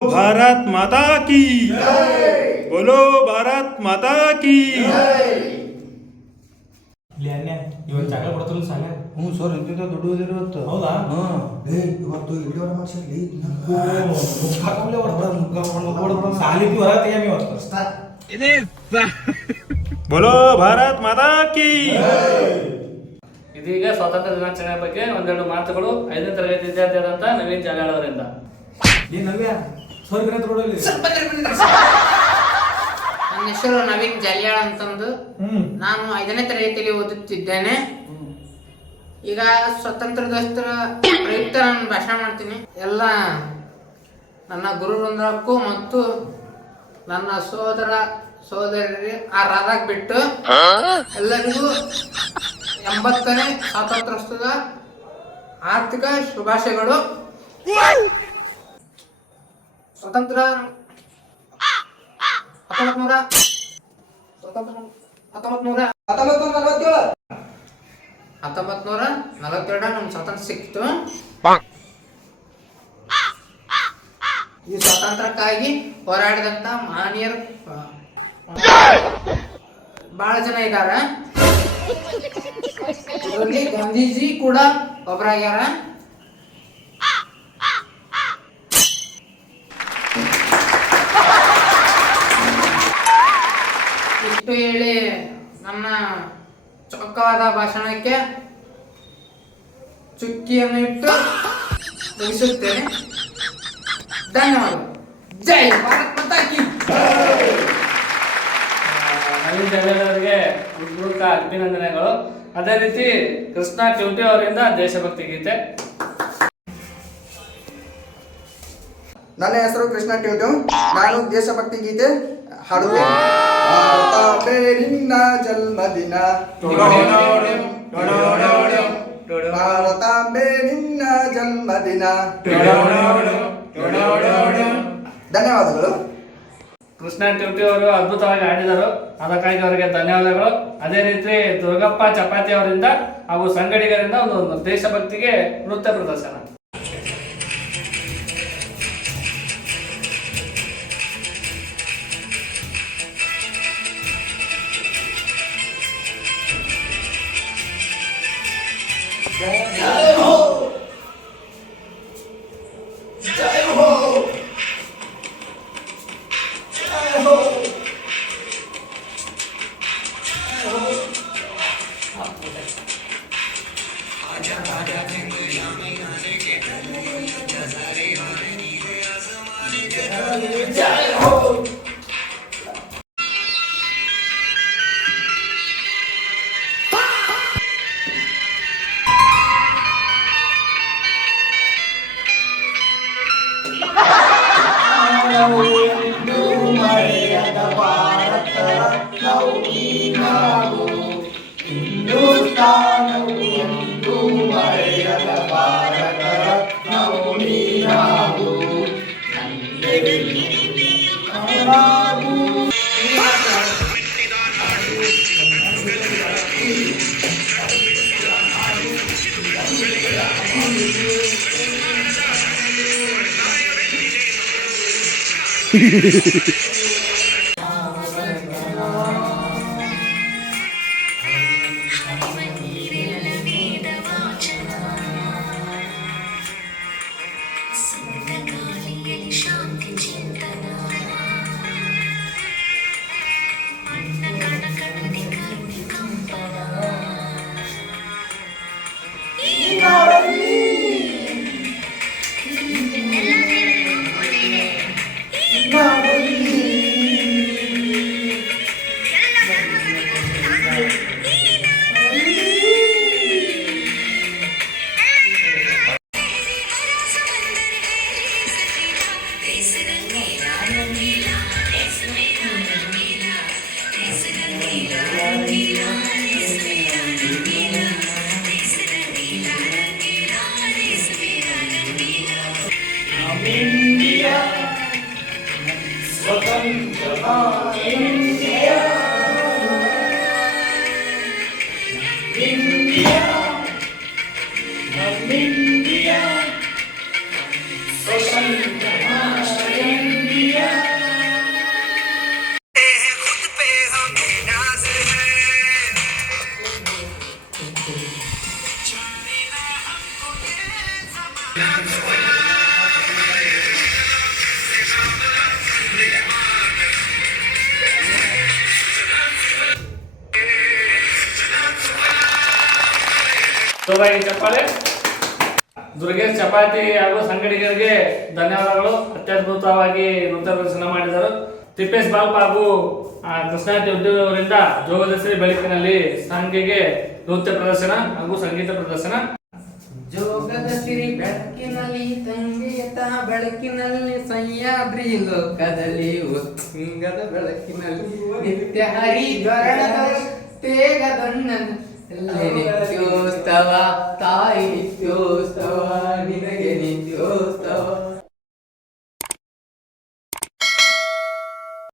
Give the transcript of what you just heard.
भारत माता की बोलो भारत माता की ಇವತ್ತು ಜಾಗ ಕೊಡ್ತಾರಲ್ಲ ಸಾಲ ಸರ್ ಇಂತಿಂತ ದುಡ್ಡು ಓದಿರೋದು ಹೌದಾ ಇವತ್ತು ವಿಡಿಯೋ ಮಾಡ್ಸಿರ್ಲಿ ಸಾಲಿಗೆ ಹೊರ ತೆಗಿಯಮಿ ಇವತ್ತು बोलो भारत माता की ಇದೀಗ ಸ್ವಾತಂತ್ರ್ಯ ದಿನಾಚರಣೆ ಬಗ್ಗೆ ಒಂದೆರಡು ಮಾತುಗಳು 5ನೇ ತರಗತಿ ವಿದ್ಯಾರ್ಥಿಯಾದಂಥ ನವೀನ್ ಜಾಲಾಳ್ ಅವರಿಂದ. ನವ್ಯ ಸರ್ ತಗೊಳ್ಳಿ. ನನ್ನ ಹೆಸರು ನವೀನ್ ಜಾಲಿಯಾಳ್ ಅಂತಂದು ನಾನು 5ನೇ ತರಗತಿಯಲ್ಲಿ ಓದುತ್ತಿದ್ದೇನೆ. ಈಗ ಸ್ವತಂತ್ರ ದಿವಸದ ಪ್ರಯುಕ್ತ ನಾನು ಭಾಷಣ ಮಾಡ್ತೀನಿ. ಎಲ್ಲ ನನ್ನ ಗುರು ವೃಂದಕ್ಕೂ ಮತ್ತು ನನ್ನ ಸೋದರರಿಗೆ ಆ ರಾಧಾಕ್ ಬಿಟ್ಟು ಎಲ್ಲರಿಗೂ 80ನೇ ಸ್ವಾತಂತ್ರ್ಯೋತ್ಸವದ ಆರ್ಥಿಕ ಶುಭಾಶಯಗಳು. ಸ್ವತಂತ್ರ 1947 ನಮ್ಗೆ ಸ್ವಾತಂತ್ರ್ಯ ಸಿಕ್ತು. ಈ ಸ್ವಾತಂತ್ರ್ಯಕ್ಕಾಗಿ ಹೋರಾಡಿದಂತ ಮಹನೀಯರು ಬಹಳ ಜನ ಇದ್ದಾರೆ. ಇದರಲ್ಲಿ ಗಾಂಧೀಜಿ ಕೂಡ ಒಬ್ಬರಾಗ್ಯಾರ. ಇಷ್ಟು ಹೇಳಿ ನನ್ನ ಚೊಕ್ಕವಾದ ಭಾಷಣಕ್ಕೆ ಚುಕ್ಕಿಯನ್ನು ಇಟ್ಟು ಮುಗಿಸುತ್ತೇನೆ. ಧನ್ಯವಾದ. ಜೈ ಭಾರತ್ ಮಾತಾ ಕಿ. ನವೀನ್ ಜಾಲಾಳ್ ಅವರಿಗೆ ಹೃತ್ಪೂರ್ವಕ ಅಭಿನಂದನೆಗಳು. ಅದೇ ರೀತಿ ಕೃಷ್ಣ ಟ್ಯೂಟಿ ಅವರಿಂದ ದೇಶಭಕ್ತಿ ಗೀತೆ. ನನ್ನ ಹೆಸರು ಕೃಷ್ಣ ಟ್ಯೂಟು. ನಾನು ದೇಶಭಕ್ತಿ ಗೀತೆ ಹಾಡುತ್ತೇನೆ. ನಿನ್ನ ಜನ್ಮದಿನ ಭಾರತಾಂಬೆ ನಿನ್ನ ಜನ್ಮದಿನ. ಧನ್ಯವಾದಗಳು. ಕೃಷ್ಣ ಟ್ಯೂಟಿ ಅವರು ಅದ್ಭುತವಾಗಿ ಹಾಡಿದರು, ಅದಕ್ಕಾಗಿ ಅವರಿಗೆ ಧನ್ಯವಾದಗಳು. ಅದೇ ರೀತಿ ದುರ್ಗಪ್ಪ ಚಪಾತಿ ಅವರಿಂದ ಹಾಗೂ ಸಂಗಡಿಗರಿಂದ ಒಂದು ದೇಶಭಕ್ತಿಗೆ ನೃತ್ಯ ಪ್ರದರ್ಶನ. India, social ಜೋರಾಗಿ ಚಪ್ಪಾಳೆ. ದುರ್ಗೇಶ್ ಚಪಾತಿ ಹಾಗೂ ಸಂಗಡಿಗರಿಗೆ ಧನ್ಯವಾದಗಳು. ಅತ್ಯದ್ಭುತವಾಗಿ ನೃತ್ಯ ಪ್ರದರ್ಶನ ಮಾಡಿದರು. ತಿಪ್ಪೇಶ್ ಬಾಲ್ಪ ಹಾಗೂ ಕೃಷ್ಣ ಟಿವ್ಟೂರ್ ಅವರಿಂದ ಜೋಗದಶ್ರೀ ಬೆಳಕಿನಲ್ಲಿ ಸಾಂಗಿಗೆ ನೃತ್ಯ ಪ್ರದರ್ಶನ ಹಾಗೂ ಸಂಗೀತ ಪ್ರದರ್ಶನ. ಜೋಗದ ಸಿರಿ ಬೆಳಕಿನಲ್ಲಿ ತಂಗಿಯತ ಬೆಳಕಿನಲ್ಲಿ ಸಹ್ಯಾದ್ರಿ ಲೋಕದಲ್ಲಿ ಉತ್ತುಂಗದ ಬೆಳಕಿನಲ್ಲಿ ನಿತ್ಯ ಹರಿದ್ವರಣದಲ್ಲಿ ತೇಗದೊಣ್ಣಲ್ಲಿ ನಿತ್ಯೋತ್ಸವ ತಾಯಿ ನಿತ್ಯೋತ್ಸವ ನಿನಗೆ ನಿತ್ಯೋತ್ಸವ